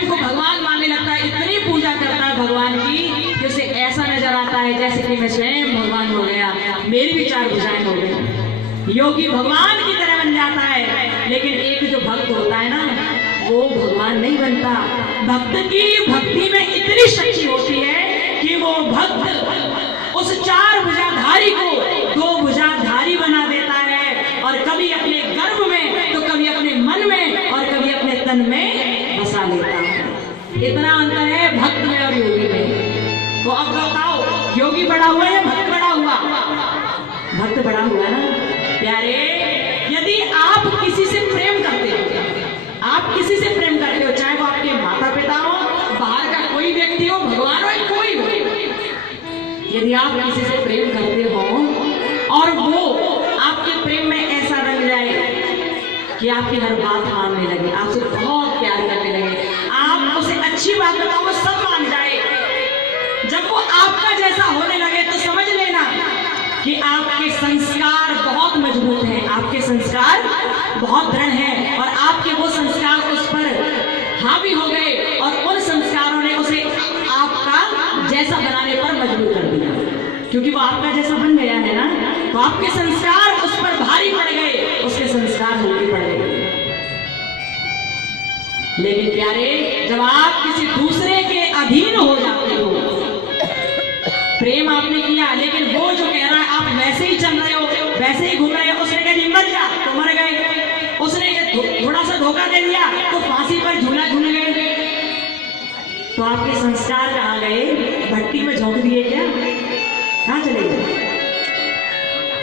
स्वयं को भगवान मानने लगता है, इतनी पूजा करता है भगवान की कि उसे ऐसा नजर आता है जैसे कि मैं स्वयं भगवान हो गया, मेरी भी 4 भुजाएं हो गई। योगी भगवान की तरह बन जाता है। लेकिन एक जो भक्त होता है ना, वो भगवान नहीं बनता। भक्त की भक्ति में इतनी शक्ति होती है कि वो भक्त उस 4 भुजाधारी को 2 भुजाधारी बना देता है, और कभी अपने गर्भ में तो कभी अपने मन में और कभी अपने तन में बसा लेता है। इतना अंतर है भक्त में और योगी में। तो अब बताओ, योगी बड़ा हुआ या भक्त बड़ा हुआ? भक्त बड़ा हुआ ना प्यारे। यदि आप किसी से प्रेम करते हो, आप किसी से प्रेम करते हो, चाहे वो आपके माता पिता हो, बाहर का कोई व्यक्ति हो, भगवान हो, कोई हो, यदि आप किसी से प्रेम करते हो और वो आपके प्रेम में ऐसा रंग जाए कि आपकी हर बात मानने लगे, आपसे बहुत प्यार करने लगे, आप उसे अच्छी बात बताओ वो सब मान जाए, जब वो आपका जैसा होने लगे तो समझ लेना कि आपके संस्कार बहुत मजबूत हैं, आपके संस्कार बहुत दृढ़ हैं, और आपके वो संस्कार उस पर हावी हो गए और उन संस्कारों ने उसे आपका जैसा बनाने पर मजबूर कर दिया। क्योंकि वो आपका जैसा बन गया है ना, तो आपके संस्कार उस पर भारी पड़ गए, उसके संस्कार हल्के पड़ गए। लेकिन प्यारे, जब आप किसी दूसरे के अधीन हो जाते हो, प्रेम आपने किया लेकिन वो जो कह रहा है आप वैसे ही चल रहे हो, वैसे ही घूम रहे हो, उसने कहा मर जा तो मर गए, उसने थोड़ा सा धोखा दे दिया तो फांसी पर झूला झूल गए, तो आपके संस्कार कहाँ गए? भट्टी में झोंक दिए क्या? कहाँ चले गए?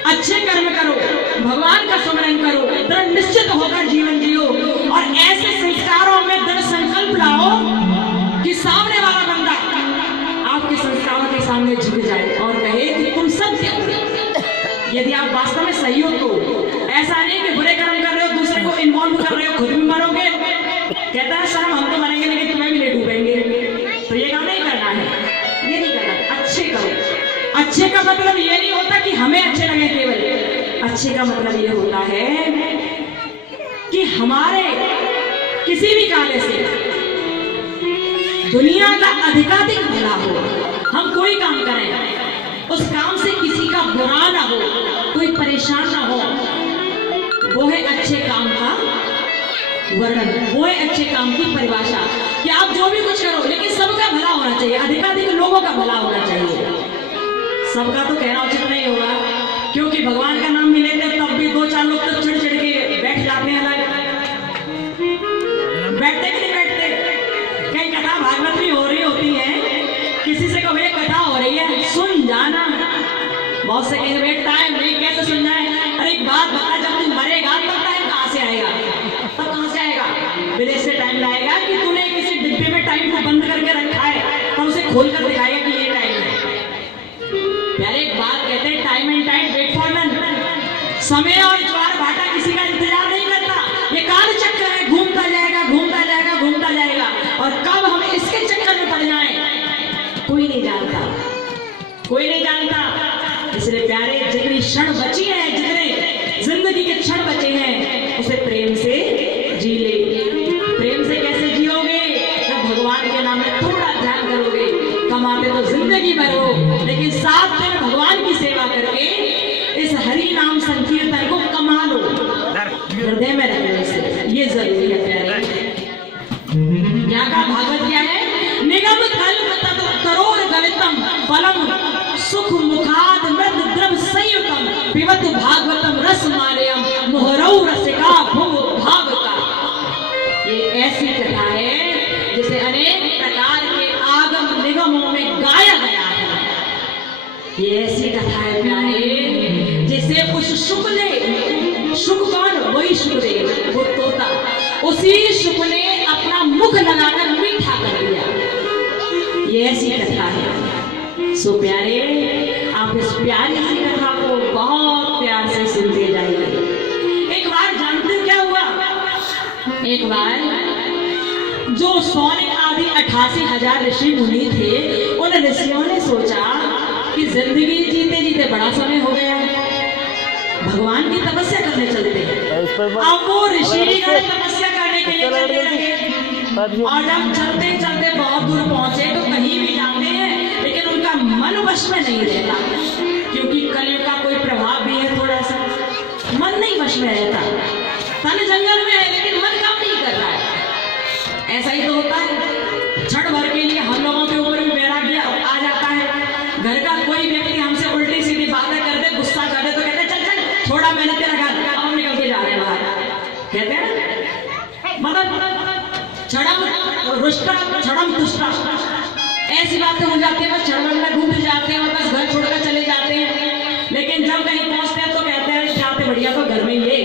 अच्छे कर्म करो, भगवान का स्मरण करो, दृढ़ निश्चित होकर जीवन जियो, और ऐसे संस्कारों में दृढ़ संकल्प लाओ कि सामने वाला बंदा आपके संस्कारों के सामने झुक जाए और कहे कि तुम सत्य हो। यदि आप वास्तव में सही हो तो ऐसा नहीं कि बुरे कर्म कर रहे हो, दूसरे को इन्वॉल्व कर रहे हो, खुद भी मरोगे। कहता है साहब हम तो मरेंगे लेकिन तुम्हें भी ले डूबेंगे, तो ये काम नहीं करना है, ये नहीं करना। अच्छे करो। अच्छे का मतलब ये नहीं होता कि हमें अच्छे लगे केवल, अच्छे का मतलब ये होता है कि हमारे किसी भी काले से दुनिया का अधिकाधिक भला हो। हम कोई काम करें, उस काम से किसी का बुरा ना हो, कोई परेशान ना हो, वो है अच्छे काम का वर्णन, वो है अच्छे काम की परिभाषा कि आप जो भी कुछ करो लेकिन सबका भला होना चाहिए, अधिकाधिक लोगों का भला होना चाहिए। सबका तो कहना उचित नहीं होगा, क्योंकि भगवान का नाम भी लेते तब भी 2-4 लोग तो चिड़ चिड़ के बैठ जाते हैं। अलग बैठते कि नहीं बैठते? कहीं कथा भागवत भी हो रही होती है, किसी से कहो ये कथा हो रही है सुन जाना, बहुत से कहेंगे बेटा टाइम नहीं, कैसे सुन जाए? अरे एक बात बता, जब तू मरेगा तब टाइम कहाँ से आएगा? तब कहाँ से आएगा? विदेश से टाइम लाएगा कि तूने किसी डिब्बे में टाइम को बंद करके रखा है, तब उसे खोल कर दिखाएगा कि ये टाइम है। प्यारे, एक बात कहते हैं time and time wait for none. समय और ज्वार भाटा किसी का इंतजार नहीं करता, ये काल चक्कर है, घूमता जाएगा घूमता जाएगा घूमता जाएगा, और कब हम इसके चक्कर में पड़ जाएं कोई नहीं जानता, कोई नहीं जानता। इसलिए प्यारे, जितनी क्षण बची है, जितने जिंदगी के क्षण बचे हैं, उसे प्रेम से जी ले। प्रेम से कैसे जियोगे? जब भगवान के नाम में थोड़ा ध्यान करोगे। कमाते तो जिंदगी भर हो, लेकिन 7 दिन भगवान की सेवा करके इस हरि नाम संकीर्तन को कमा लो, हृदय में रखो इसे, ये जरूरी है प्यारे। यहाँ का भागवत क्या है? निगम कल्प करोड़ गलितम फलम सुख मुखाद मृद द्रव संयुतम पिबत भागवतम रस मालयम मोहरौ रसिका भुव भाव का। ये ऐसी कथा है जिसे अनेक प्रकार के आगम निगमों में गाया गया है। ये ऐसी कथा है प्यारे, जिसे उस शुक ने, शुक कौन? वही शुकदेव, वो तोता, उसी शुक ने अपना मुख लगाकर मीठा कर दिया। ये ऐसी कथा है। सो प्यारे, आप इस प्यारी सी कथा को बहुत प्यार से सुनते जाइए। एक बार जानते क्या हुआ? एक बार जो सौनिक आदि 88,000 ऋषि मुनि थे, उन ऋषियों ने सोचा कि जिंदगी जीते जीते बड़ा समय हो गया, भगवान की तपस्या करने चलते हैं। अब वो ऋषि तपस्या करने के लिए चलने लगे। और जब चलते चलते बहुत दूर पहुंचे तो कहीं भी जाते हैं लेकिन उनका मन वश में नहीं रहता, क्योंकि कलयुग का कोई प्रभाव भी है, थोड़ा सा मन नहीं वश में रहता। तन जंगल में है लेकिन मन काम नहीं कर रहा है। ऐसा ही तो होता है, क्षण भर के लिए हम लोगों के ऊपर भी वैराग्य आ जाता है। घर का कोई व्यक्ति हमसे उल्टी सीधी बातें कर दे, गुस्सा कर दे तो कहते हैं चल चल छोड़ा, मैंने तेरा घर, अब हम निकल के जा रहे हैं बाहर, कहते हैं मतलब क्षणम रुष्टा क्षणम तुष्टा, ऐसी बातें हो जाती है, बस क्षण में डूब जाते हैं और बस घर छोड़कर चले जाते हैं। लेकिन जब कहीं पहुंचते हैं तो कहते हैं जाते बढ़िया तो घर में ये,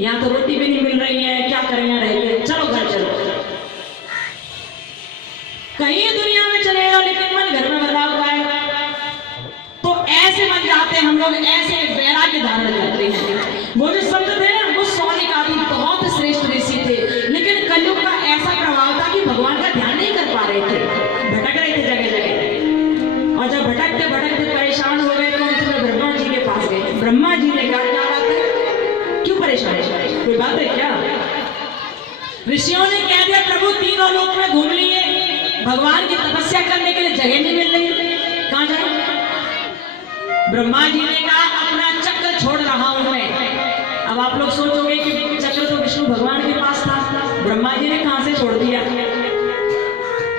यहाँ तो रोटी भी नहीं मिल रही है, क्या करें यहाँ रह के, चलो घर चलो। कहीं दुनिया में चले जाओ लेकिन मन घर में बदला हुआ है। तो ऐसे बन जाते हैं हम लोग, ऐसे वैराग्य धारण करते हैं। वो जो संत थे ना वो सौनिक आदि बहुत श्रेष्ठ ऋषि थे, लेकिन कलयुग का ऐसा प्रभाव था कि भगवान का ध्यान नहीं कर पा रहे थे, भटक रहे थे जगह जगह। और जब भटकते भटकते परेशान हो गए तो उन्होंने ब्रह्मा जी के पास गए। ब्रह्मा जी ने कहा क्या बात है, क्यों परेशान है, कोई बात है क्या? ऋषियों ने कह दिया प्रभु तीनों लोक में घूम लिए, भगवान की तपस्या करने के लिए जगह नहीं मिल रही, कहां जाए? ब्रह्मा जी ने कहा अपना चक्र छोड़ रहा हूं मैं। अब आप लोग सोचोगे कि चक्र तो विष्णु भगवान के पास था, ब्रह्मा जी ने कहां से छोड़ दिया?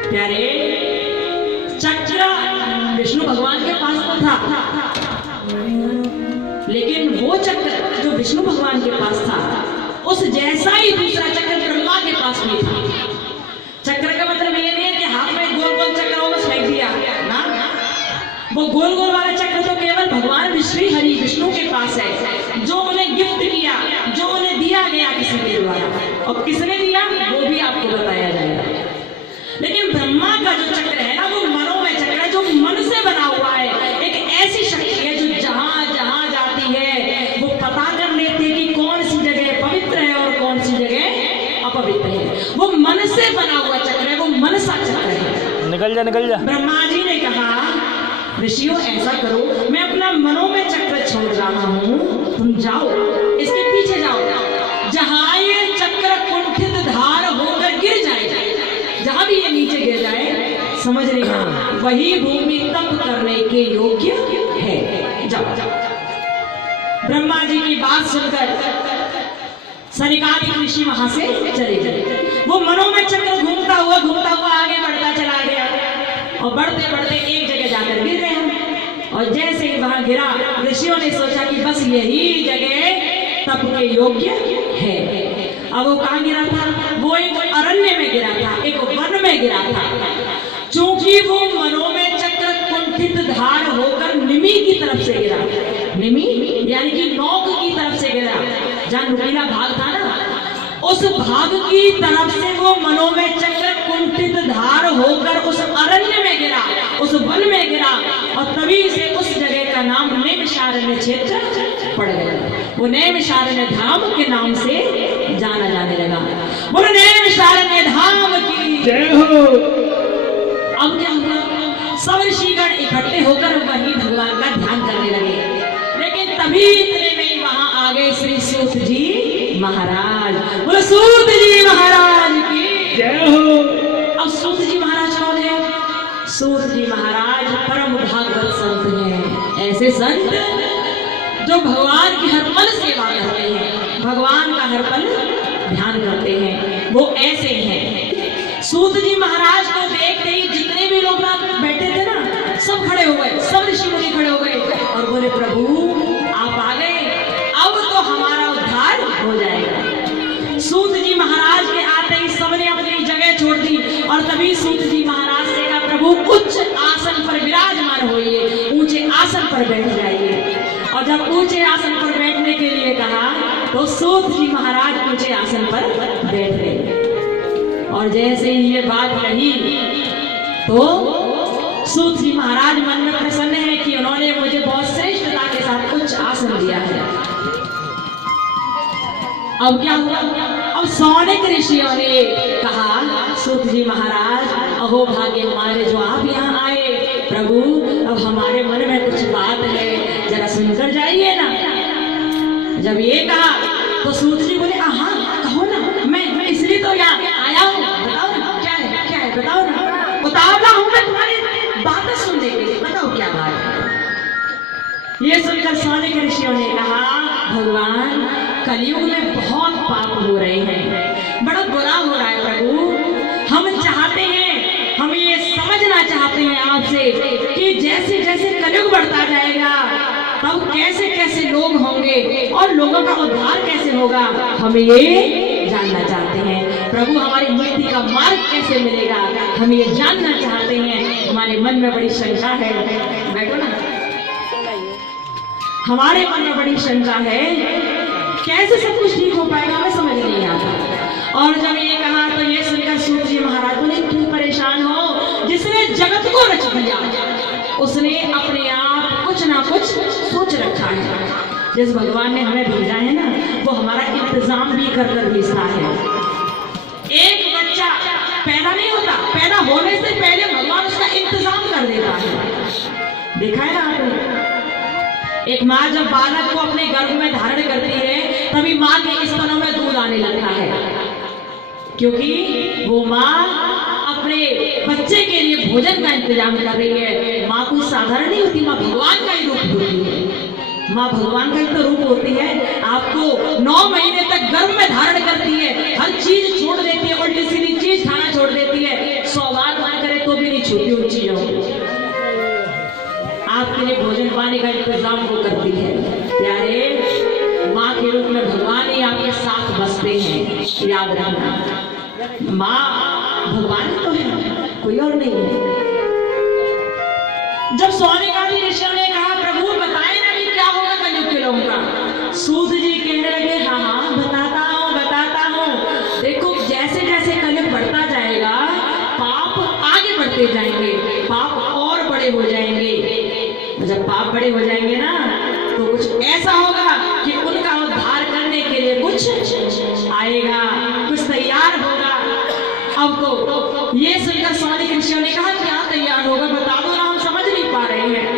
प्यारे, चक्र विष्णु भगवान के पास तो था, लेकिन वो चक्र जो विष्णु भगवान के पास था उस जैसा ही दूसरा चक्र ब्रह्मा के पास भी था। चक्र का मतलब ये नहीं है कि हाथ में गोल गोल चक्र हो बस फेंक दिया ना, वो गोल गोल वाला चक्र तो केवल भगवान श्री हरि विष्णु के पास है, जो उन्हें गिफ्ट किया, जो उन्हें दिया गया किसी के द्वारा। और किसने दिया वो भी आपको बताया जाएगा। लेकिन ब्रह्मा का जो चक्र है ना वो मनोमय चक्र है, जो मन से बना हुआ है। एक ऐसी शक्ति है जो जहां जहां जाती है वो पता कर लेती है कि कौन सी जगह पवित्र है और कौन सी जगह अपवित्र है। वो मन से बना हुआ चक्र है, वो मनसा चक्र है। निकल जा निकल जा। ब्रह्मा जी ने कहा ऋषियों ऐसा करो, मैं अपना मनोमय चक्र छोड़ रहा हूं, तुम जाओ इसके पीछे जाओ, जहां ये चक्र कुंठित धार होकर गिर जाए, जहां भी ये नीचे गिर जाए, समझ लेना वही भूमि तप करने के योग्य है। जाओ जाओ। ब्रह्मा जी की बात सुनकर सनिकादिक ऋषि वहां से चले गए। वो मनोमय चक्र घूमता हुआ आगे बढ़ता चला गया और बढ़ते बढ़ते एक जगह जाकर गिर गए। और जैसे ही वहां गिरा ऋषियों ने सोचा कि बस यही जगह तप के योग्य है। अब वो कहाँ गिरा था? वो एक अरण्य में गिरा था, एक वन में गिरा था। चूंकि वो मनोमय चक्र कुंठित धार होकर निमि की तरफ से गिरा, निमि यानी कि नौक की तरफ से गिरा, जहां नुकीला भाग था ना, उस भाग की तरफ से वो मनोमय चक्र कुंठित धार होकर उस अरण्य में गिरा, उस वन में गिरा। और तभी से उस जगह का नाम नैमिषारण्य क्षेत्र पड़ गया। वो नैमिषारण्य धाम के नाम से जाना जाने लगा। बोलो नैमिषारण्य धाम की जय हो। अब क्या हुआ? सब ऋषिगण इकट्ठे होकर वही भगवान का ध्यान करने लगे। लेकिन तभी इतने में ही वहां आ गए श्री सूत जी महाराज। बोलो सूत जी महाराज की जय हो। अब सूत जी महाराज कौन है? सूत जी महाराज परम भागवत संत हैं। ऐसे संत जो भगवान की हर पल सेवा करते हैं, भगवान का हर पल ध्यान करते हैं, वो ऐसे हैं। सूत जी महाराज को देखते ही जितने भी लोग बैठे थे ना सब खड़े हो गए, सब ऋषि मुनि खड़े हो गए और बोले प्रभु आप आ गए, अब तो हमारा उद्धार हो जाएगा। सूत जी महाराज के आते ही सबने अपनी जगह छोड़ दी और तभी सूत जी महाराज से कहा प्रभु उच्च आसन पर विराजमान होइए, ऊंचे आसन पर बैठ जाइए। और जब ऊंचे आसन पर बैठने के लिए कहा तो सूत जी महाराज ऊंचे आसन पर बैठ गए। और जैसे ही ये बात कही तो सूत जी महाराज मन में प्रसन्न है कि उन्होंने मुझे बहुत श्रेष्ठता के साथ उच्च आसन दिया है। अब क्या हुआ? अब सौनिक ऋषियों ने कहा सूत जी महाराज अहो भाग्य हमारे जो आप यहाँ आए, प्रभु अब हमारे मन में कुछ बात है, जरा सुनकर जाइए ना। जब ये कहा तो सूत जी बोले हाँ कहो ना, मैं इसलिए तो यहाँ आया हूँ, बताओ सुनकर सौनक ऋषियों ने कहा, भगवान कलयुग में बहुत पाप हो रहे हैं, बड़ा बुरा हो रहा है प्रभु। हम चाहते हैं, हम ये समझना चाहते हैं आपसे कि जैसे जैसे कलयुग बढ़ता जाएगा तब कैसे कैसे लोग होंगे और लोगों का उद्धार कैसे होगा, हम ये जानना चाहते हैं। प्रभु हमारी मुक्ति का मार्ग कैसे मिलेगा, हम ये जानना चाहते हैं। हमारे मन में बड़ी शंका है, बैठो ना, हमारे मन में बड़ी शंका है, कैसे सब कुछ ठीक हो पाएगा, हमें समझ नहीं आता। और जब ये कहा तो ये सुनकर सूत जी महाराज बोले, क्यों परेशान हो, जिसने जगत को रच दिया उसने अपने आप कुछ ना कुछ सोच रखा है। जिस भगवान ने हमें भेजा है ना, वो हमारा इंतजाम भी कर कर भेजता है। एक बच्चा पैदा नहीं होता, पैदा होने से पहले भगवान उसका इंतजाम कर देता है। देखा है ना आपने, एक माँ जब बालक को अपने गर्भ में धारण करती है तभी माँ के स्तनों में दूध आने लगता है, क्योंकि वो माँ अपने बच्चे के लिए भोजन का इंतजाम कर रही है। माँ कोई साधारण नहीं होती, माँ भगवान का ही रूप होती है। माँ भगवान का ही तो रूप होती है। आपको 9 महीने तक गर्भ में धारण करती है, हर चीज छोड़ देती है, उल्टी सीधी चीज खाना छोड़ देती है, 100 बार ना करे तो भी नहीं छूती उन चीजों को। आपके लिए भोजन पानी का इंतजाम वो करती है। प्यारे, माँ के रूप में भगवान ही आपके साथ बसते हैं, याद रखना। माँ भगवान तो है, कोई और नहीं है। जब सौनक आदि ऋषियों ने कहा, प्रभु बताए ना कि क्या होगा कलयुग के लोगों का, सूत जी कहने लगे, हाँ बताता हूँ। देखो जैसे जैसे कलयुग बढ़ता जाएगा पाप आगे बढ़ते जाएंगे, पाप और बड़े हो जाएंगे। जब पाप बड़े हो जाएंगे ना तो कुछ ऐसा होगा कि उनका उद्धार करने के लिए कुछ आएगा, कुछ तैयार होगा। अब तो ये सुनकर सौनक ऋषियों ने कहा, क्या तैयार होगा बता दो ना, हम समझ नहीं पा रहे हैं।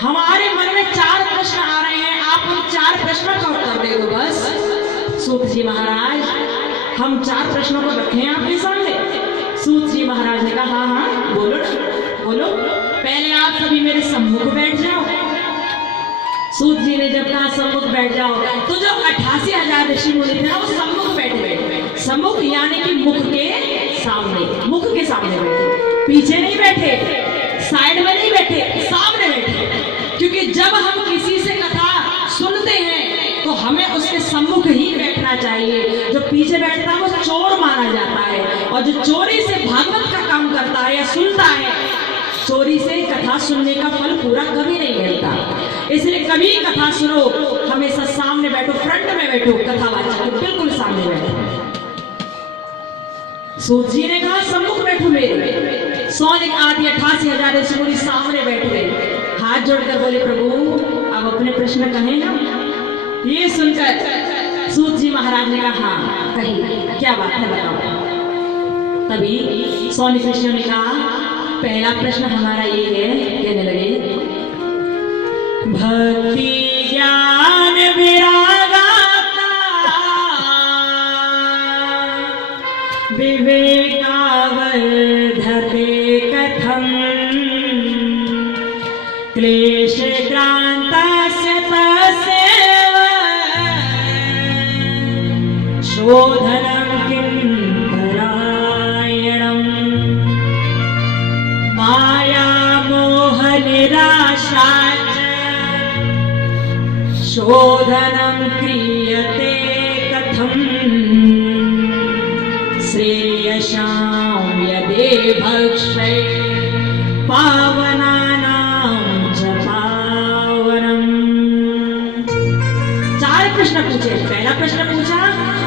हमारे मन में 4 प्रश्न आ रहे हैं, आप उन 4 प्रश्नों का उत्तर दे दो बस। सूत जी महाराज, हम 4 प्रश्नों को रखें आपके सामने। सूत जी महाराज ने कहा, हाँ बोलो बोलो, पहले आप सभी मेरे सम्मुख बैठ जाओ। सूत जी ने जब कहा सम्मुख बैठ जाओ, तो जो 88,000 ऋषि मुनि थे वो सम्मुख बैठे। सम्मुख यानी कि मुख के सामने, मुख के सामने बैठे, पीछे नहीं बैठे, साइड में नहीं बैठे, सामने बैठे। क्योंकि जब हम किसी से कथा सुनते हैं तो हमें उसके सम्मुख ही बैठना चाहिए। जो पीछे बैठता है वो चोर माना जाता है, और जो चोरी से भागवत का काम करता है या सुनता है, चोरी से कथा सुनने का फल पूरा कभी नहीं मिलता। इसलिए कभी कथा सुनो हमेशा सामने बैठो, फ्रंट में बैठो, कथावाचक के बिल्कुल सामने बैठो। सूत जी ने कहा सम्मुख बैठो मेरे। सौनक आदि 88,000 ऋषि मुनि सामने बैठ गए, हाथ जोड़कर बोले, प्रभु अब अपने प्रश्न कहें ना। ये सुनकर सूत जी महाराज ने कहा, हाँ कही, क्या बात है बताओ। तभी सौनक ऋषियों ने कहा, पहला प्रश्न हमारा ये है, कहने लगे, भक्ति ज्ञान विरागा विवेकावर्धते कथम क्लेश क्रांतस्य तस्यैव शोधनं किं परायणम् माया मोह निराशा शोधनं क्रियते कथम् श्रेयसां यदि भक्षे पावनानां च पावनम्। 4 प्रश्न पूछे। पहला प्रश्न पूछा,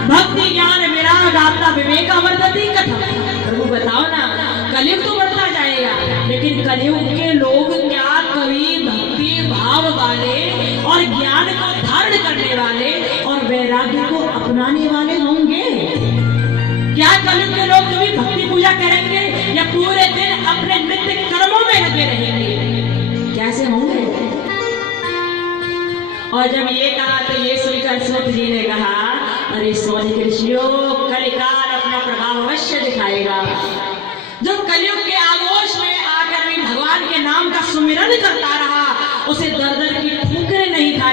भक्ति ज्ञान विराग आपका विवेकावर्धते कथम। प्रभु बताओ ना, कलयुग तो बढ़ता जाएगा, लेकिन कलयुग के लोग क्या कभी भक्ति भाव वाले और ज्ञान को धारण करने वाले और वैराग्य को अपनाने वाले होंगे? क्या कलयुग के लोग कभी भक्ति पूजा करेंगे या पूरे दिन अपने नित्य कर्मों में लगे रहेंगे? कैसे होंगे? और जब ये कहा तो ये सुनकर सूत जी ने कहा, अरे सौनक ऋषियों, कलिकाल अपना प्रभाव अवश्य दिखाएगा। जो कलयुग के आगोश में आकर भी भगवान के नाम का सुमिरन करता रहा, उसे दर दर की ठोकरें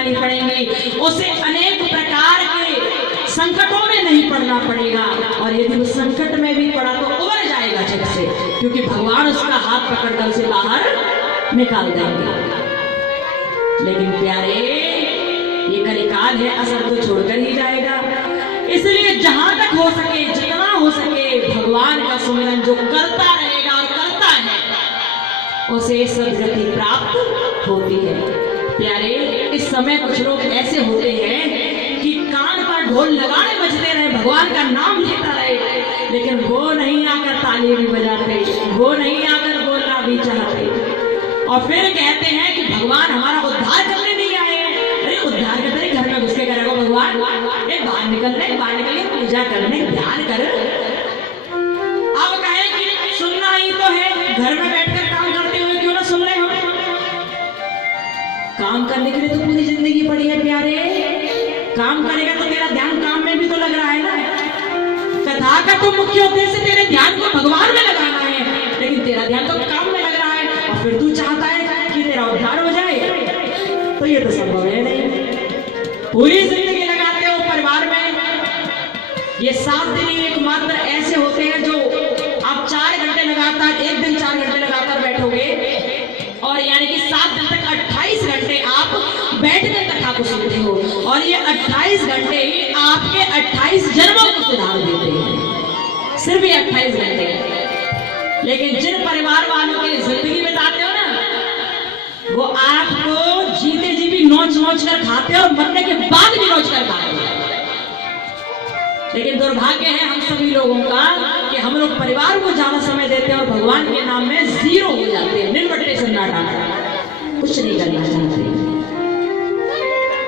उठानी पड़ेंगी, उसे अनेक प्रकार के संकटों में नहीं पड़ना पड़ेगा, और यदि वो संकट में भी पड़ा तो उबर जाएगा झट से, क्योंकि भगवान उसका हाथ पकड़कर उसे बाहर निकाल देंगे। लेकिन प्यारे, ये कलिकाल है, असर तो छोड़कर ही जाएगा। इसलिए जहां तक हो सके, जितना हो सके, भगवान का सुमिरन जो करता रहेगा और करता है, उसे सद्गति प्राप्त होती है। प्यारे, इस समय कुछ लोग ऐसे होते हैं कि कान पर ढोल लगाने बजते रहे, भगवान का नाम लेता रहे, लेकिन वो नहीं आकर ताली भी बजाते, वो नहीं आकर बोलना भी चाहते, और फिर कहते हैं कि भगवान हमारा उद्धार करने नहीं आए हैं। अरे उद्धार करने घर में घुस के करेगा भगवान? बाहर निकल के पूजा करने, ध्यान कर। अब कहे कि सुनना ही तो है, घर में बैठकर काम करते हुए क्यों ना सुन ले हम? काम करने के लिए तो पूरी जिंदगी पड़ी है प्यारे। काम करेगा तो तेरा ध्यान काम में भी तो लग रहा है ना। कथा का तो मुख्य उद्देश्य तेरे ध्यान को भगवान में लगाना है, लेकिन तेरा ध्यान तो काम में लग रहा है, और फिर तू चाहता है कि तेरा उद्धार हो जाए, तो ये तो संभव है नहीं। पूरी जिंदगी लगाते हो परिवार में, ये 7 दिन ही एकमात्र ऐसे होते हैं जो आप 4 घंटे लगातार, एक दिन 4 घंटे लगातार बैठोगे, और यानी कि 7 दिन तक 28 घंटे आप बैठकर कथा को सुनते हो, और ये 28 घंटे ही आपके 28 जन्मों को सुधार देते हैं, सिर्फ ये 28 घंटे। लेकिन जिन परिवार वालों की जिंदगी बिताते हो ना, वो आपको जीते जी भी नोच नोच कर खाते और मरने के बाद भी नोच कर खाते हैं। लेकिन दुर्भाग्य है हम सभी लोगों का कि हम लोग परिवार को ज्यादा समय देते हैं और भगवान के नाम में जीरो हो जाते हैं, निर्वटे सन्नाटा, कुछ नहीं करना चाहते।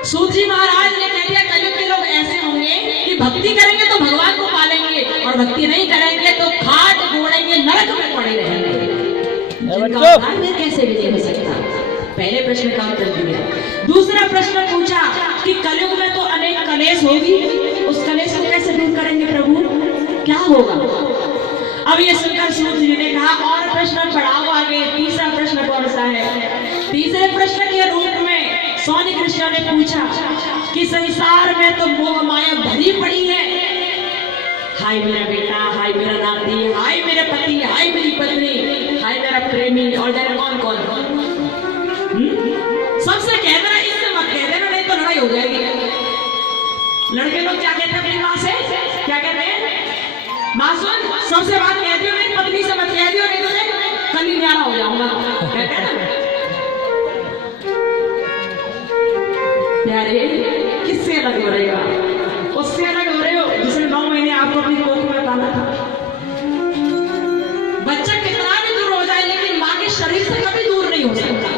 सूत जी महाराज ने कह दिया कलयुग के लोग ऐसे होंगे कि भक्ति करेंगे तो भगवान को पालेंगे, और भक्ति नहीं करेंगे तो खाट गोड़ेंगे, नरक में पड़े रहेंगे। जिनका उद्धार में कैसे विजय हो सकता? पहले प्रश्न का उत्तर दिया। दूसरा प्रश्न पूछा कि कलयुग में तो अनेक कलेश होगी, उस कलेश को कैसे दूर करेंगे प्रभु, क्या होगा? अब ये सुनकर सूत जी ने कहा और प्रश्न बढ़ाओ आगे। तीसरा प्रश्न कौन सा है? तीसरे प्रश्न के रूप में सौनिक ऋषियों ने पूछा कि संसार में तो मोह माया भरी पड़ी है, हाय मेरा बेटा, हाय मेरा नाती, हाय मेरे पति, हाय मेरी पत्नी, हाय मेरा प्रेमी, और जाने कौन कौन। सबसे कह देना, इससे मत कह देना, नहीं तो लड़ाई हो जाएगी। लड़के लोग क्या कहते हैं अपनी माँ से? क्या कहते हैं? माँ सुन, सबसे बात कह दियो, मेरी पत्नी से मत कह दियो, नहीं तो कल ही न्यारा हो जाऊंगा, कहते हैं ना। प्यारे, किससे अलग हो रहे हो? उससे अलग हो रहे हो जिसने 9 महीने आपको अपनी कोख में पाला था। बच्चा कितना भी दूर हो जाए, लेकिन माँ के शरीर से कभी दूर नहीं हो सकता,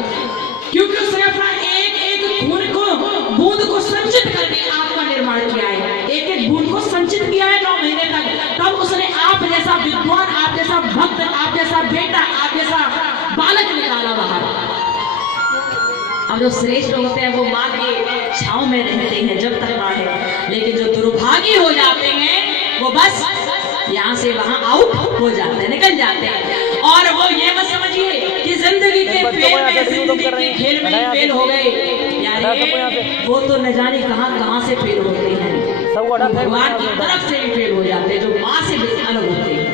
क्योंकि उसने अपना एक एक खून को, बूंद को संचित करके आपका निर्माण किया है, एक एक बूंद को संचित किया है 9 महीने तक। तब उसने आप जैसा विद्वान, आप जैसा भक्त, आप जैसा बेटा, आप जैसा बालक निकाला बाहर। अब जो श्रेष्ठ होते हैं वो माँ के छांव में रहते हैं जब तक माँ है, लेकिन जो दुर्भागी हो जाते हैं वो बस यहाँ से वहाँ आउट हो जाते हैं, निकल जाते हैं। और वो ये मत समझिए कि जिंदगी के फेल में, जिंदगी के खेल में ही फेल हो गए, यानी वो तो न जाने कहाँ से फेल होते हैं, भगवान की तरफ से भी फेल हो जाते हैं, जो माँ से भी अलग होते हैं।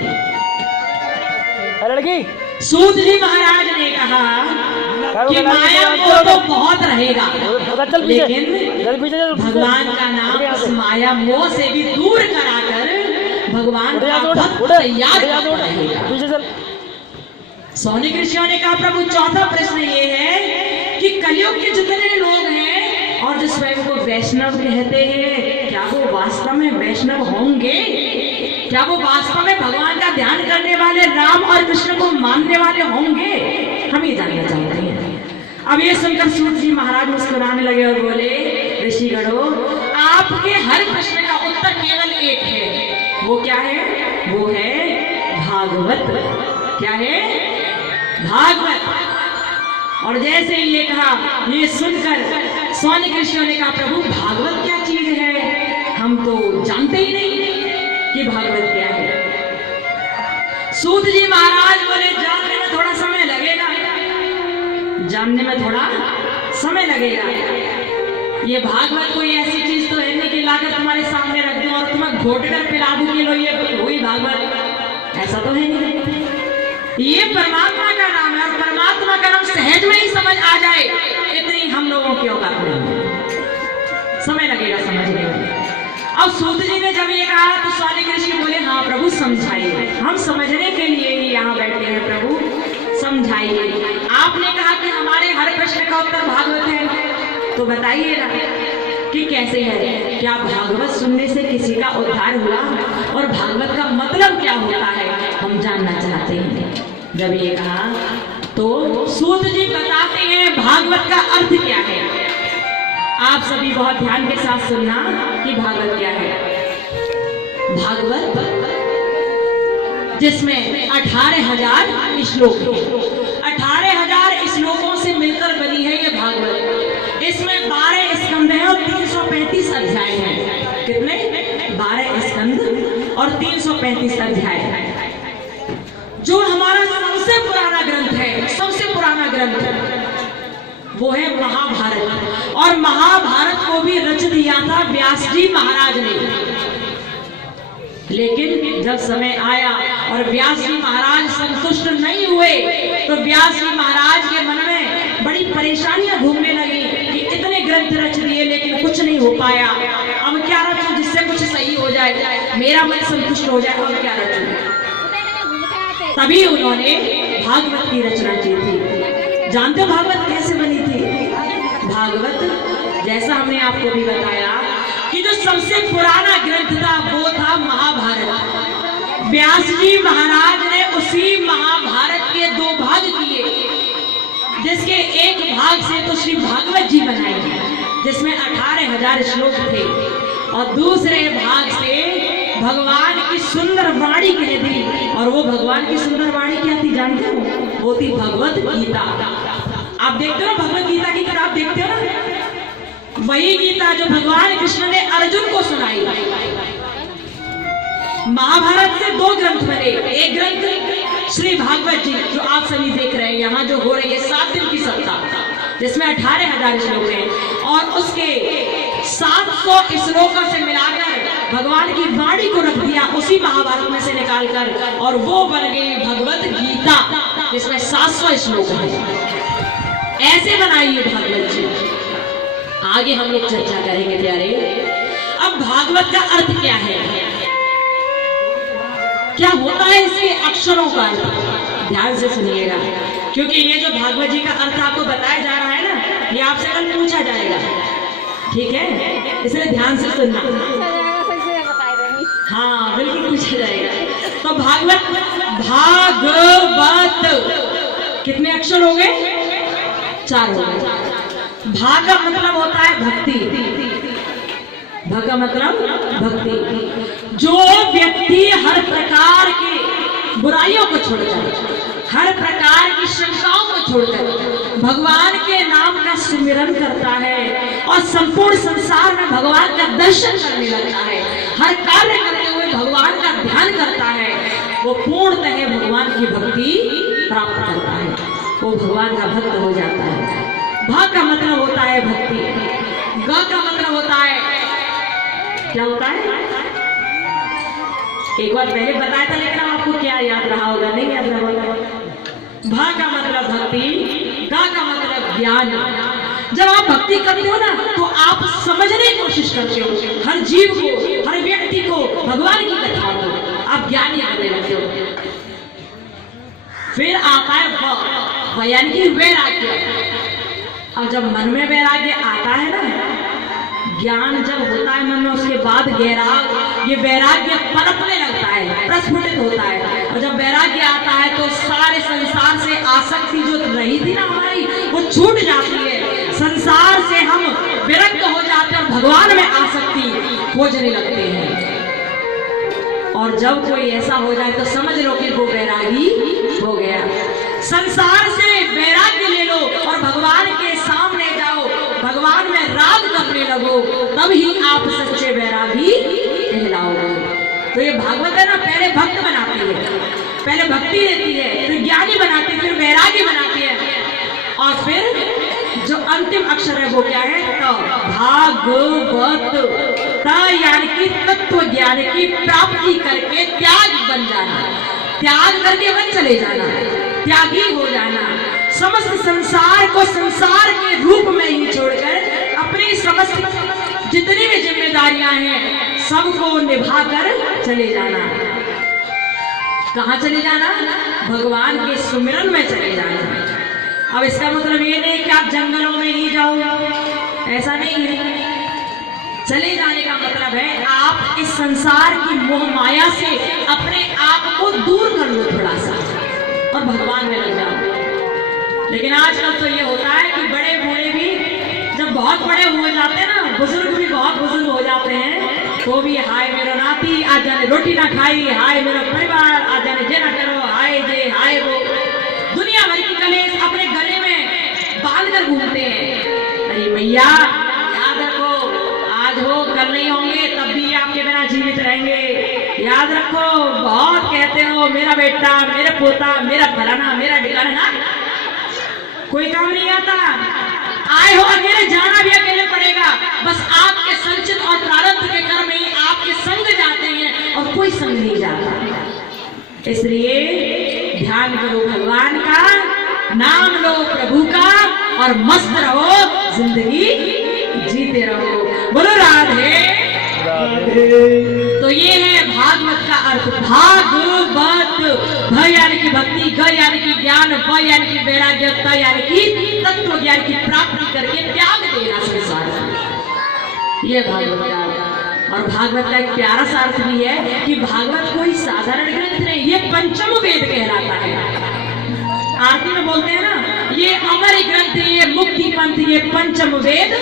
सूत जी महाराज ने कहा कि माया मोह तो बहुत रहेगा, लेकिन भगवान का नाम उस माया मोह से भी दूर कराकर भगवान का भक्त याद रहेगा। सौनिक ऋषियों ने कहा प्रभु चौथा प्रश्न ये है कि कलयुग के जितने लोग हैं और जो स्वयं को वैष्णव कहते हैं, क्या वो वास्तव में वैष्णव होंगे? क्या वो वास्तव में भगवान का ध्यान करने वाले, राम और कृष्ण को मानने वाले होंगे? हम ये जानना चाहते हैं। अब ये सुनकर सूत जी महाराज मुस्कुराने लगे और बोले ऋषिगणों, आपके हर प्रश्न का उत्तर केवल एक है। वो क्या है? वो है भागवत। क्या है? भागवत। और जैसे ये कहा, ये सुनकर सौनिक ऋषियों ने कहा प्रभु भागवत क्या चीज है, हम तो जानते ही नहीं कि भागवत क्या है। सूत जी महाराज बोले जानने में थोड़ा समय लगेगा, जानने में थोड़ा समय लगेगा, ये भागवत कोई ऐसी चीज तो है नहीं कि लाकर तुम्हारे सामने रख दूं और तुम्हें घोट कर पिला दूं कि लो ये वही भागवत, ऐसा तो है नहीं। ये परमात्मा का नाम है और परमात्मा का नाम सहज में ही समझ आ जाए, इतनी हम लोगों की औकात नहीं, समय लगेगा समझने में। अब सूत जी ने जब ये कहा तो स्वालिक ऋषि बोले हाँ प्रभु समझाइए, हम समझने के लिए ही यहाँ बैठे हैं, प्रभु समझाइए। आपने कहा कि हमारे हर प्रश्न का उत्तर भागवत है, तो बताइए ना कि कैसे है, क्या भागवत सुनने से किसी का उद्धार हुआ और भागवत का मतलब क्या होता है, हम जानना चाहते हैं। जब ये कहा तो सूत जी बताते हैं भागवत का अर्थ क्या है। आप सभी बहुत ध्यान के साथ सुनना कि भागवत क्या है। भागवत जिसमें 18,000 श्लोक हैं, 18,000 श्लोकों से मिलकर बनी है ये भागवत। इसमें 12 स्कंद हैं और 335 अध्याय हैं। कितने? 12 स्कंद और 335 अध्याय हैं। जो हमारा सबसे पुराना ग्रंथ है, सबसे पुराना ग्रंथ वो है महाभारत, और महाभारत को भी रच दिया था व्यास जी महाराज ने। लेकिन जब समय आया और व्यास जी महाराज संतुष्ट नहीं हुए तो व्यास जी महाराज के मन में बड़ी परेशानियां घूमने लगी कि इतने ग्रंथ रच दिए लेकिन कुछ नहीं हो पाया, अब क्या रचूं जिससे कुछ सही हो जाए, मेरा मन संतुष्ट हो जाए, अब क्या रचूं। तभी उन्होंने भागवत की रचना की थी। जानते हो भागवत कैसे बनी थी? भागवत जैसा हमने आपको भी बताया कि जो सबसे पुराना ग्रंथ था वो था महाभारत। व्यास जी महाराज ने उसी महाभारत के 2 भाग किए, जिसके एक भाग से तो श्री भागवत जी बनाए जिसमें 18,000 श्लोक थे, और दूसरे भाग से भगवान की सुंदर वाणी कह दी। और वो भगवान की सुंदर वाणी क्या थी जानते हो? वो थी भगवत गीता। आप देखते हो भगवत गीता की किताब देखते हो ना, वही गीता जो भगवान कृष्ण ने अर्जुन को सुनाई। महाभारत से 2 ग्रंथ बने, एक ग्रंथ श्री भागवत जी जो आप सभी देख रहे हैं यहाँ जो हो रही है 7 दिन की सप्ताह, जिसमें 18,000 श्लोक हैं, और उसके 700 श्लोकों से मिलाकर भगवान की वाणी को रख दिया उसी महाभारत में से निकालकर, और वो बन गई भगवत गीता जिसमें 700 श्लोक हैं। ऐसे बनाई है भागवत जी। आगे हम लोग चर्चा करेंगे प्यारे। अब भागवत का अर्थ क्या है, क्या होता है इसके अक्षरों का अर्थ? ध्यान से सुनिएगा, क्योंकि ये जो भागवत जी का अर्थ आपको बताया जा रहा है ना, ये आपसे कल पूछा जाएगा, ठीक है? इसलिए ध्यान से सुनना। हाँ बिल्कुल पूछा जाएगा। तो भागवत, भागवत कितने अक्षर हो गए? 4 हो गए। भाग का मतलब होता है भक्ति, भग का मतलब भक्ति। जो व्यक्ति हर प्रकार की बुराइयों को छोड़कर, हर प्रकार की शंकाओं को छोड़कर भगवान के नाम का सुमिरन करता है और संपूर्ण संसार में भगवान का दर्शन करने लगता है, हर कार्य करते हुए भगवान का ध्यान करता है, वो पूर्णतः भगवान की भक्ति प्राप्त करता है, वो भगवान का भक्त हो जाता है। भा का मतलब होता है भक्ति, ग का मतलब होता है क्या होता है? एक बार पहले बताया था लेकिन आपको क्या याद रहा होगा? नहीं याद रहा होगा। भा का मतलब भक्ति, गा का मतलब ज्ञान। जब आप भक्ति करते हो ना तो आप समझने की कोशिश करते हो हर जीव को, हर व्यक्ति को, भगवान की कथा को, आप ज्ञानी आने लगते हो। फिर आता है यानी कि वैराग्य। अब जब मन में वैराग्य आता है ना, ज्ञान जब होता है मन में, उसके बाद ये वैराग्य पनपने लगता है, प्रस्फुटित होता है। और जब वैराग्य आता है तो सारे संसार से आसक्ति जो रही थी ना हमारी, वो छूट जाती है। संसार से हम विरक्त हो जाते हैं और भगवान में आसक्ति खोजने लगते हैं। और जब कोई ऐसा हो जाए तो समझ लो कि वो वैरागी हो गया। संसार से वैराग्य ले लो और भगवान के सामने जाओ, भगवान में राग करने लगो, तब ही आप सच्चे वैरागी कहलाओगे। तो ये भागवत है ना, पहले भक्त बनाती है, पहले भक्ति देती है, फिर ज्ञानी बनाती है, फिर वैरागी बनाती है, और फिर जो अंतिम अक्षर है वो क्या है? त। भागवत, त यानी कि तत्व ज्ञान की प्राप्ति करके त्याग बन जाना, त्याग करके वन चले जाना, त्यागी हो जाना, समस्त संसार को संसार के रूप में ही छोड़कर अपनी समस्त जितनी भी जिम्मेदारियां हैं सबको निभाकर चले जाना। कहाँ चले जाना? भगवान के सुमिरन में चले जाना। अब इसका मतलब ये नहीं कि आप जंगलों में ही जाओ, ऐसा नहीं है। चले जाने का मतलब है आप इस संसार की मोह माया से अपने आप को दूर कर लो थोड़ा सा और भगवान में लग जाओ। लेकिन आजकल तो ये होता है कि बड़े बूढ़े भी जब बहुत बड़े हो जाते हैं ना, बुजुर्ग भी बहुत बुजुर्ग हो जाते हैं, तो भी हाय मेरा नाती आज जाने रोटी ना खाई, हाय मेरा परिवार आज जाने जे ना करो, हाय जे हाय वो, दुनिया भर की कलेश अपने गले में बांध कर घूमते हैं। अरे भैया याद रखो, आज हो कल नहीं होंगे, तब भी आपके बिना जीवित रहेंगे। याद रखो, बहुत कहते हो मेरा बेटा, मेरा पोता, मेरा फलाना, मेरा ठिकाना, कोई काम नहीं आता। आए हो अकेले, जाना भी अकेले पड़ेगा। बस आपके संचित और प्रारब्ध के कर्म ही आपके संग जाते हैं और कोई संग नहीं जाता। इसलिए ध्यान करो भगवान का, नाम लो प्रभु का और मस्त रहो, जिंदगी जीते रहो। बोलो राधे राधे। तो ये है भागवत का अर्थ। भागवत, भ यानी कि भक्ति, ग यानी कि ज्ञान, व यानी कि वैराग्य, त यानी कि तत्व ज्ञान की प्राप्ति करके त्याग देना संसार से। ये भागवत का। और भागवत का एक प्यारा सा अर्थ भी है कि भागवत कोई साधारण ग्रंथ नहीं, ये पंचम वेद कहलाता है। आरती में बोलते हैं ना, ये अमर ग्रंथ, ये मुक्ति पंथ, ये पंचम वेद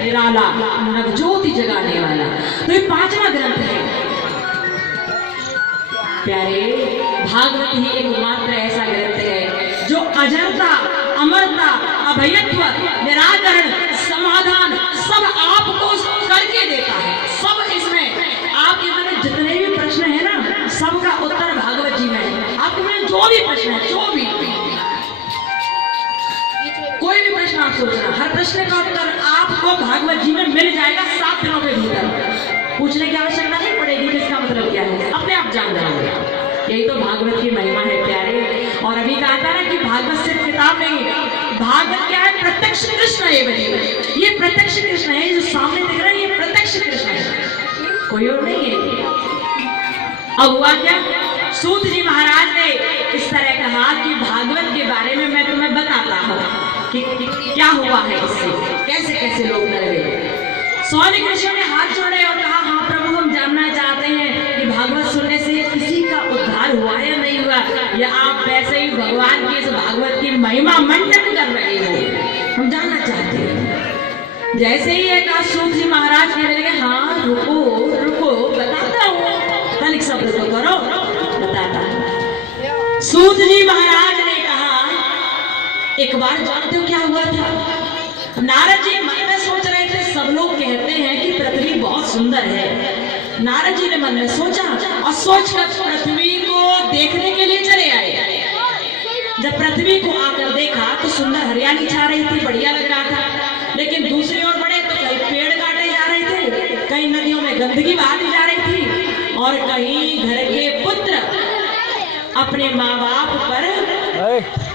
निराला, नवज्योति जगाने वाला। तो ये पांचवा ग्रंथ है प्यारे। भागवत ही एकमात्र ऐसा ग्रंथ है जो अजरता, अमरता, अभयत्व, निराकरण, समाधान सब आपको करके देता है। सब इसमें आपके मन में जितने भी प्रश्न है ना, सबका उत्तर भागवत जी में है। आपके मन में जो भी प्रश्न है, जो भी कोई भी प्रश्न आप सोचना, हर प्रश्न का उत्तर आपको भागवत जी में मिल जाएगा 7 दिनों के भीतर। पूछने की आवश्यकता नहीं पड़ेगी कि इसका मतलब क्या है, अपने आप जान जाओगे। यही तो भागवत की महिमा है प्यारे। और अभी कहा था ना कि भागवत सिर्फ किताब नहीं, भागवत क्या है? प्रत्यक्ष कृष्ण है। बनी ये प्रत्यक्ष कृष्ण है, जो सामने दिख रहा है ये प्रत्यक्ष कृष्ण है, कोई और नहीं है। अब हुआ क्या? सूत जी महाराज ने इस तरह कहा कि भागवत के बारे में मैं तुम्हें बताता हूँ कि क्या हुआ है इससे, कैसे कैसे लोग डर गए। सौनिक ऋषि ने हाथ जोड़े और कहा, हाँ प्रभु, हम जानना चाहते हैं कि भागवत सुनने से किसी का उद्धार हुआ या नहीं हुआ, या आप वैसे ही भगवान की इस भागवत की महिमा मंडन कर रहे हो, हम जानना चाहते हैं। जैसे ही एक सूत जी महाराज कहने लगे, हाँ रुको रुको बताता हूँ, तनिक सब्र तो करो, बताता हूँ। सूत जी महाराज ने कहा, एक बार जानते हो क्या हुआ था? नारद जी मन में सोच रहे थे, सब लोग कहते हैं कि पृथ्वी बहुत सुंदर है। नारद जी ने मन में सोचा और सोचकर पृथ्वी को देखने के लिए चले आए। जब पृथ्वी को आकर देखा तो सुंदर हरियाली छा रही थी, बढ़िया लग रहा था। लेकिन दूसरी ओर बढ़े तो कहीं पेड़ काटे जा रहे थे, कहीं नदियों में गंदगी बहाती जा रही थी, और कहीं घर के पुत्र अपने माँ बाप पर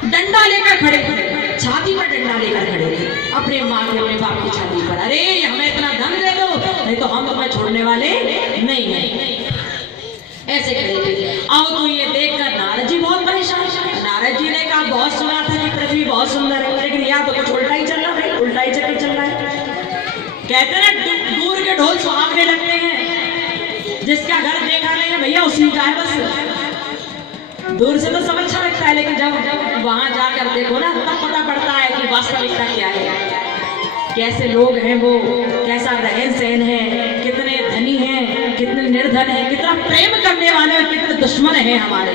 डंडा लेकर खड़े थे, छाती पर डंडा लेकर खड़े थे, अपने माँ के अपने बाप की छाती पर। अरे हमें इतना धन दे दो, नहीं तो हम तुम्हें छोड़ने वाले नहीं हैं, ऐसे खड़े थे। अब तो ये देखकर नारद जी बहुत परेशान। नारद जी ने कहा, बहुत सुना था कि पृथ्वी बहुत सुंदर है, लेकिन यहाँ तो कुछ उल्टा ही चल रहा है, उल्टा ही चक्कर चल रहा है। कहते हैं दूर के ढोल सुहावने लगते हैं, जिसका घर देखा नहीं है भैया उसी का है बस। दूर से तो सब अच्छा लगता है, लेकिन जब वहां जाकर देखो ना, तब पता पड़ता है कि वास्तविकता क्या है, कैसे लोग हैं वो, कैसा रहन सहन है, कितने धनी हैं, कितने निर्धन हैं, कितना प्रेम करने वाले और कितने दुश्मन हैं। हमारे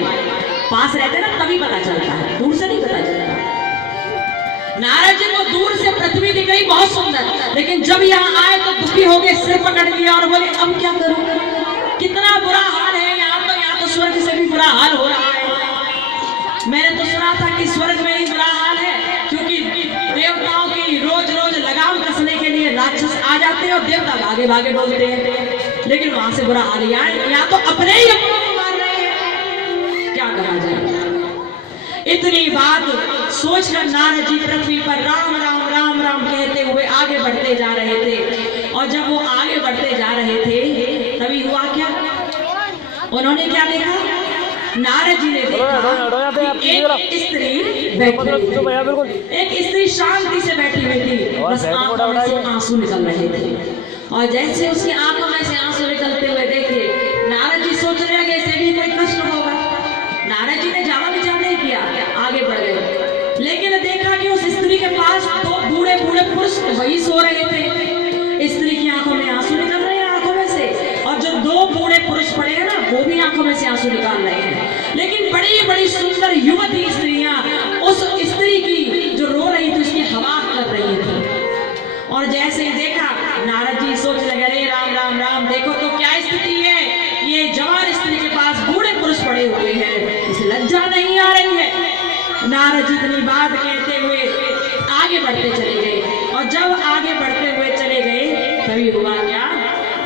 पास रहते ना तभी पता चलता है, दूर से नहीं पता चलता। नारद जी को दूर से पृथ्वी दिख रही बहुत सुंदर, लेकिन जब यहाँ आए तो दुखी हो गए, सिर पकड़ लिया और बोले, अब क्या करूं, कितना बुरा हाल है यहाँ तो स्वर्ग से भी बुरा हाल हो रहा है। मैंने तो सुना था कि स्वर्ग में ही बुरा हाल है, क्योंकि देवताओं की रोज जाते हैं और देवता भागे भागे बोलते हैं। लेकिन वहां से बुरा हाल यहाँ तो अपने ही अपनों को मार रहे हैं, क्या कहा जाए। इतनी बात सोचकर नारद जी पृथ्वी पर राम राम राम राम कहते हुए आगे बढ़ते जा रहे थे। और जब वो आगे बढ़ते जा रहे थे तभी हुआ क्या, उन्होंने क्या देखा, नारद जी ने देखा कि एक स्त्री बैठी हुई, एक स्त्री शांति से बैठी हुई थी, बस आंखों में से आंसू निकल रहे थे। और जैसे उसकी आंखों में से आंसू निकलते हुए देखे, नारद जी सोचने लगे इसे भी कोई कष्ट होगा। नारद जी ने ज्यादा विचार नहीं किया, आगे बढ़ गए। लेकिन देखा कि उस स्त्री के पास दो बूढ़े बूढ़े पुरुष वही सो रहे थे। स्त्री की आंखों में आंसू निकल रहे हैं आंखों में से, और जो दो बूढ़े पुरुष पड़े हैं ना वो भी आंखों में से आंसू निकाल रहे हैं। लेकिन बड़ी बड़ी सुंदर युवती स्त्रियां उस स्त्री की जो रो रही थी उसकी हवा कर रही थी। और जैसे ही देखा नारद जी सोच लगे, अरे राम राम राम, देखो तो क्या स्थिति है, ये जवान स्त्री के पास बूढ़े पुरुष पड़े हुए हैं, इसे लज्जा नहीं आ रही है। नारद जी इतनी बात कहते हुए आगे बढ़ते चले गए। और जब आगे बढ़ते हुए चले गए तभी हुआ क्या,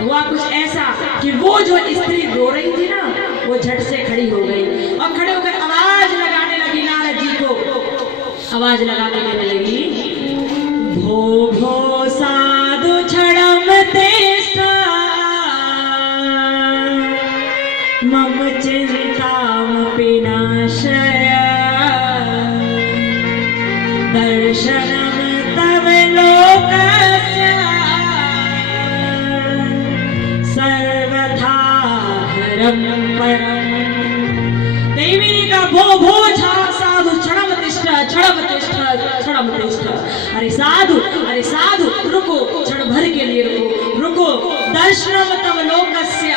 हुआ कुछ ऐसा कि वो जो स्त्री रो रही थी ना वो झट से खड़ी हो गई और खड़े होकर आवाज लगाने लगी नारद जी को। आवाज लगा के कहने लगी, भो भो साधु क्षणम तेष्ठा मम चिंतामपि नाशय दर्शनम तव लोकस्य सर्वथा हरम परम। देवी ने कहा, भो भो साधु क्षणम तिष्ठ क्षणम तिष्ठ क्षणम तिष्ठ। अरे साधु रुको, क्षण भर के लिए रुको। दर्शनम तव लोकस्य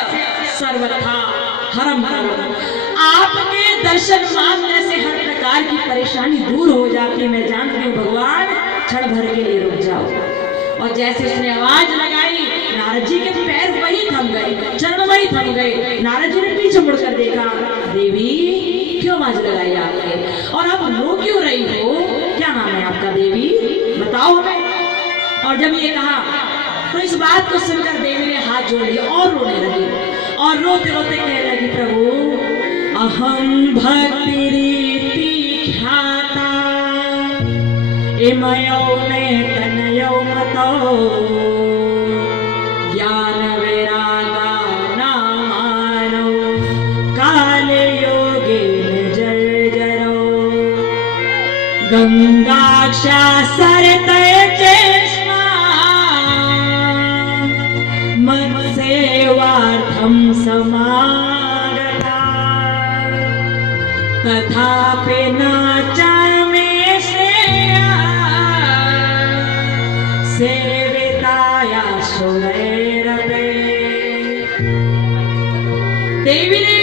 सर्वथा हरम परम। आपके दर्शन मात्र से हर प्रकार की परेशानी दूर हो जाती है। मैं जानती हूँ भगवान, क्षण भर के लिए रुक जाओ। और जैसे उसने आवाज लगाई नारद जी के पैर वही थम गए, चरण वही थम गए। नारद जी ने पीछे मुड़कर देखा, देवी क्यों आवाज लगाई आपने, और आप रो क्यों रही हो, क्या नाम है आपका देवी, बताओ हमें। और जब ये कहा तो इस बात को सुनकर देवी ने हाथ जोड़ लिया और रोने लगी। और रोते रोते कहने लगी, प्रभु अहम भक्ति रीति ख्याता इमयो में तनयो मतो ज्ञान वैरागा नामानो काले योगे जर्जरो गंगाक्षा सरतय चेष्मा मत्सेवार्थम समागता तथापि न चामे सेविताया सुरैरपे। देवी ने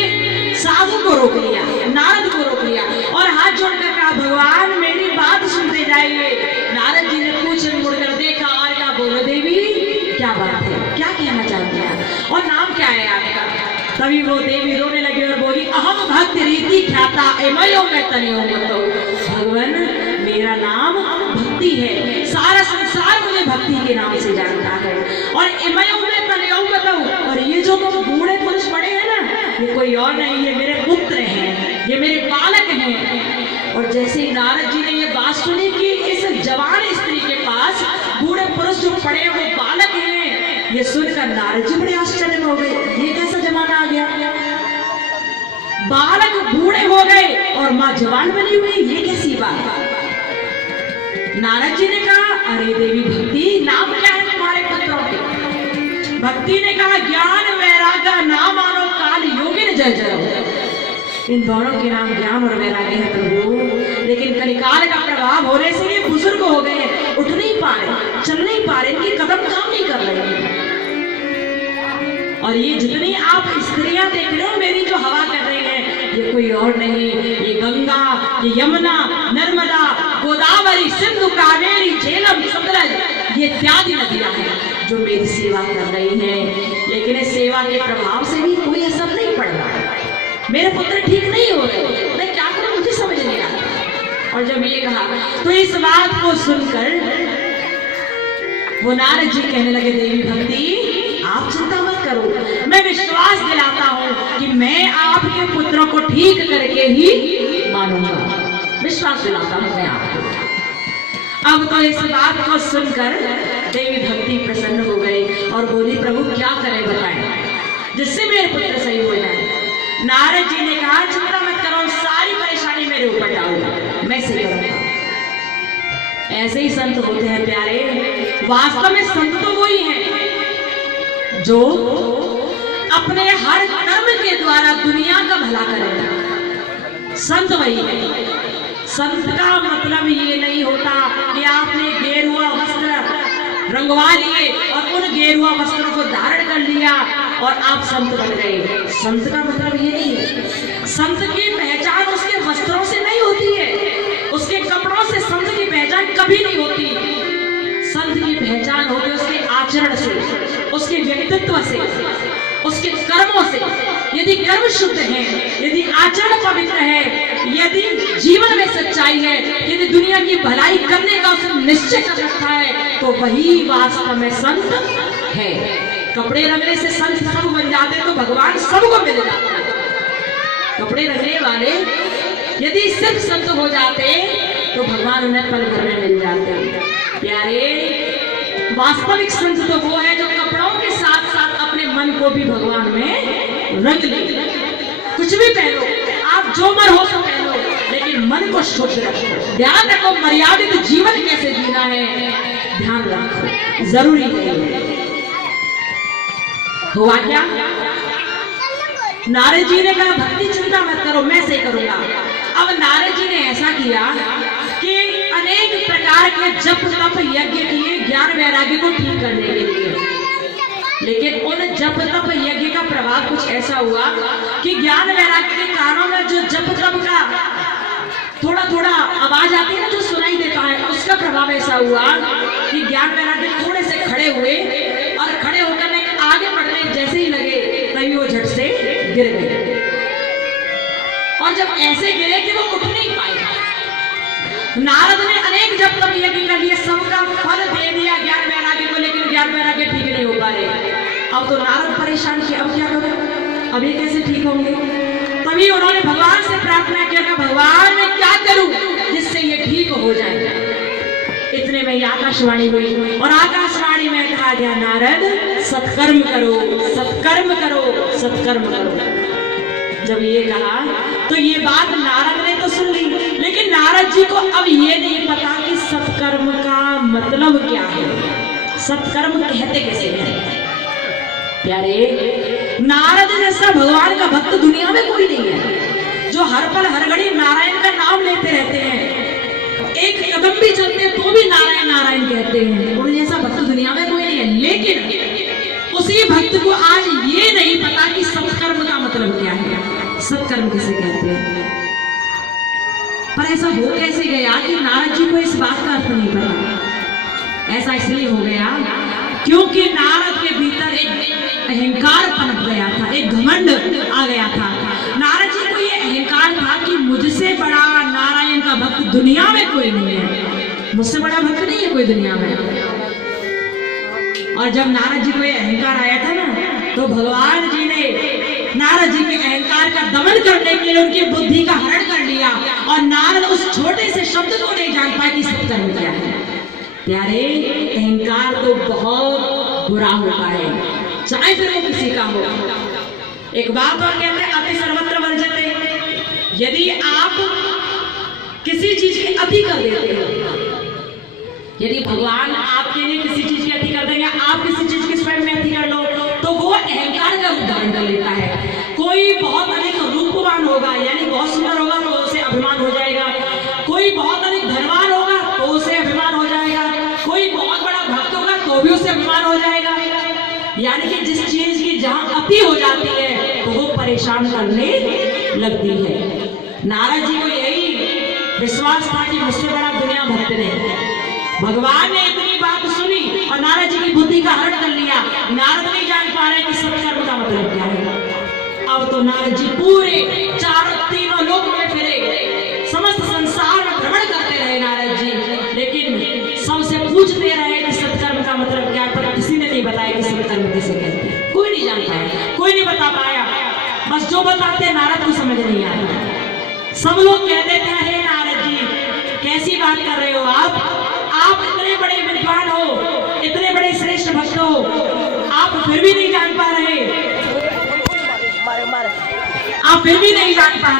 साधु को रोक लिया, नारद को रोक लिया और हाथ जोड़कर कहा, भगवान मेरी बात सुनते जाइए। नारद जी ने पूछ मुड़कर देखा और क्या, बोलो देवी क्या बात है, क्या कहना चाहते हैं और नाम क्या है आपका। तभी वो देवी रोने लगी और बोली, अहम भक्ति रीति ख्याता एमयो में तनयो मतो। भगवान मेरा नाम भक्ति है, सारा संसार मुझे भक्ति के नाम से जानता है। और एमयो में तनयो मतो, और ये जो तुम बूढ़े पुरुष पड़े हैं ना, ये कोई और नहीं, ये मेरे पुत्र हैं, ये मेरे बालक हैं। और जैसे ही नारद जी ने ये बात सुनी कि इस जवान स्त्री के पास बूढ़े पुरुष जो पड़े हैं वो बालक हैं, ये सुनकर नारद जी बड़े आश्चर्य में हो गए, ये कैसा जमाना आ गया, बालक बूढ़े हो गए और माँ जवान बनी हुई, ये कैसी बात। नारद जी ने कहा, अरे देवी भक्ति, नाम क्या है तुम्हारे पुत्रों के। भक्ति ने कहा, ज्ञान वैराग्य नाम आनो काल योगिन जय जय। इन दोनों के नाम ज्ञान और वैराग्य है प्रभु, लेकिन कलिकाल का प्रभाव होने से ये बुजुर्ग हो गए, उठ नहीं पा रहे, चल नहीं पा रहे, इनकी कदम काम नहीं कर रहे। और ये जितनी आप स्त्रियां देख रहे हो मेरी जो हवा कर रही हैं, ये कोई और नहीं, ये गंगा, ये यमुना, नर्मदा, गोदावरी, सिंधु, कावेरी, झेलम, सतलज, ये इत्यादि नदियां हैं जो मेरी सेवा कर रही हैं। लेकिन इस सेवा के प्रभाव से भी कोई असर नहीं पड़ रहा है, मेरे पुत्र ठीक नहीं हो रहे, मैं क्या करूं मुझे समझ नहीं आता। और जब ये कहा तो इस बात को सुनकर वो नारद जी कहने लगे देवी भक्ति आप चिंता मत करो, मैं विश्वास दिलाता हूँ कि मैं आपके पुत्रों को ठीक करके ही मानूंगा, विश्वास दिलाता हूँ मैं आपको। अब तो इस बात को सुनकर देवी भक्ति प्रसन्न हो गई और बोली प्रभु क्या करें बताएं जिससे मेरे पुत्र सही हो जाए। नारद जी ने कहा चिंता मत करो, सारी परेशानी मेरे ऊपर डालो, मैं सही करूंगा। ऐसे ही संत होते हैं प्यारे, वास्तव में संत तो वही है जो अपने हर कर्म के द्वारा दुनिया का भला करेगा। संत वही है। संत का मतलब ये नहीं होता कि आपने गेरुआ वस्त्र रंगवा लिए और उन गेरुआ वस्त्रों को धारण कर लिया और आप संत बन गए। संत का मतलब ये नहीं है। संत की पहचान उसके वस्त्रों से नहीं होती है, उसके कपड़ों से संत की पहचान कभी नहीं होती। संत की पहचान होती है उसके आचरण से, उसके व्यक्तित्व से, उसके कर्मों से। यदि कर्म शुद्ध है, यदि आचरण पवित्र है, यदि जीवन में सच्चाई है, यदि दुनिया की भलाई करने का उसने निश्चय कर रखा है, तो वही वास्तव में संत है। कपड़े रंगने से संत सब बन जाते तो भगवान सबको मिल जाता। कपड़े रंगने वाले यदि सिर्फ संत हो जाते तो भगवान उन्हें पल भर में मिल जाते। प्यारे, वास्तविक संत तो वो है जो कपड़ों के साथ साथ अपने मन को भी भगवान में रंग ले। कुछ भी पहनो, आप जो मन हो सो पहनो, लेकिन मन को शुद्ध रखो। ध्यान रखो मर्यादित जीवन कैसे जीना है, ध्यान रखो, जरूरी है। हुआ क्या? नारद जी ने कहा भक्ति चिंता मत करो, मैं सही करूंगा। अब नारद जी ने ऐसा किया कि अनेक प्रकार के जप तप यज्ञ किए ज्ञान वैराग्य को ठीक करने के लिए, लेकिन उन जप तप यज्ञ का प्रभाव कुछ ऐसा हुआ कि ज्ञान वैराग्य के कानों में जो जप तप का थोड़ा थोड़ा आवाज आती है ना, जो सुनाई देता है, उसका प्रभाव ऐसा हुआ कि ज्ञान वैराग्य थोड़े से खड़े हुए और खड़े होकर आगे बढ़ने जैसे ही लगे तभी वो झट से गिर गए। और जब ऐसे गिरे कि वो उठ नहीं पाए। नारद ने अनेक जप तप यज्ञ कर लिए, सबका फल दे दिया ज्ञान वैराग्य को, लेकिन ज्ञान वैराग्य ठीक नहीं हो पा रहे। अब तो नारद परेशान कि अब क्या करूं, अब ये कैसे ठीक होंगे। तभी उन्होंने भगवान से प्रार्थना किया कि भगवान मैं क्या करूं जिससे ये ठीक हो जाए। इतने में आकाशवाणी हुई और आकाशवाणी में कहा गया नारद सत्कर्म करो, सत्कर्म करो, सत्कर्म करो। जब ये कहा तो ये बात नारद ने तो सुन ली, लेकिन नारद जी को अब ये नहीं पता कि सत्कर्म का मतलब क्या है, सत्कर्म कहते कैसे हैं। प्यारे, नारद जैसा भगवान का भक्त दुनिया में कोई नहीं है, जो हर पल हर घड़ी नारायण का नाम लेते रहते हैं, एक कदम भी चलते तो भी नारायण नारायण कहते हैं। उन जैसा भक्त दुनिया में कोई नहीं है। लेकिन उसी भक्त को आज ये नहीं पता कि सत्कर्म का मतलब क्या है, सत्कर्म किसे कहते हैं। पर ऐसा हो कैसे गया कि नारद जी को इस बात का अर्थ नहीं पता। ऐसा इसलिए हो गया क्योंकि नारद के भीतर एक अहंकार पनप गया था, एक घमंड आ गया था। नारद जी को ये अहंकार था कि मुझसे बड़ा नारायण का भक्त दुनिया में कोई नहीं है, मुझसे बड़ा भक्त नहीं है कोई दुनिया में। और जब नारद जी को ये अहंकार आया था ना, तो भगवान जी ने नारद जी के अहंकार का दमन करने के लिए उनकी बुद्धि का हरण कर लिया और नारद उस छोटे से शब्द को नहीं जान पाए कि सत्कर्म क्या है। प्यारे, अहंकार तो बहुत बुरा होता है, चाहे फिर वो किसी का हो। एक बात और कहते हैं अति सर्वत्र वर्जते। यदि आप किसी चीज की अति कर देते हो, यदि भगवान आपके लिए किसी चीज की अति कर देंगे, आप किसी चीज की स्वयं में अति कर लो, तो वो अहंकार का रूप धारण कर लेता है। कोई बहुत अधिक रूपवान होगा, यानी बहुत सुंदर होगा, तो उसे अभिमान हो जाएगा। कोई बहुत अधिक धनवान होगा तो उसे अभिमान हो जाएगा। कोई बहुत बड़ा भक्त होगा तो भी उसे अभिमान हो जाएगा। यानी कि जिस चीज की जहां अति हो जाती है तो वो परेशान करने लगती है। नारद जी को यही विश्वास था कि मुझसे बड़ा दुनिया भक्त नहीं। भगवान ने इतनी बात सुनी और नारद जी की बुद्धि का हरण कर लिया। नारद नहीं जान पा रहे कि सत्कर्म का मतलब क्या है। अब तो नारद जी पूरे तीनों लोकों में फिरे, समस्त संसार में भ्रमण करते रहे नारद जी, लेकिन सबसे पूछते रहे कि सत्कर्म का मतलब चंद्रमति से कहते हैं। कोई नहीं जान पाया, कोई नहीं बता पाया। बस जो बताते नारद को समझ नहीं आता। सब लोग कह देते हैं हे नारद जी कैसी बात कर रहे हो आप इतने बड़े विद्वान हो, इतने बड़े श्रेष्ठ भक्त हो, आप फिर भी नहीं जान पा रहे, आप फिर भी नहीं जान पा